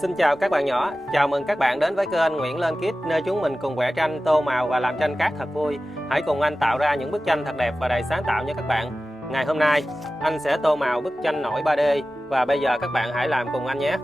Xin chào các bạn nhỏ, chào mừng các bạn đến với kênh Nguyễn Lên Kids, nơi chúng mình cùng vẽ tranh, tô màu và làm tranh cát thật vui. Hãy cùng anh tạo ra những bức tranh thật đẹp và đầy sáng tạo nha các bạn. Ngày hôm nay, anh sẽ tô màu bức tranh nổi 3D và bây giờ các bạn hãy làm cùng anh nhé.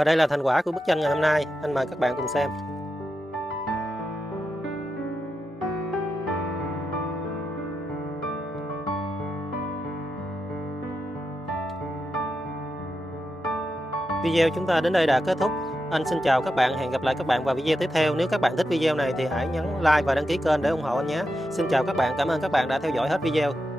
Và đây là thành quả của bức tranh ngày hôm nay, anh mời các bạn cùng xem. Video chúng ta đến đây đã kết thúc. Anh xin chào các bạn, hẹn gặp lại các bạn vào video tiếp theo. Nếu các bạn thích video này thì hãy nhấn like và đăng ký kênh để ủng hộ anh nhé. Xin chào các bạn, cảm ơn các bạn đã theo dõi hết video.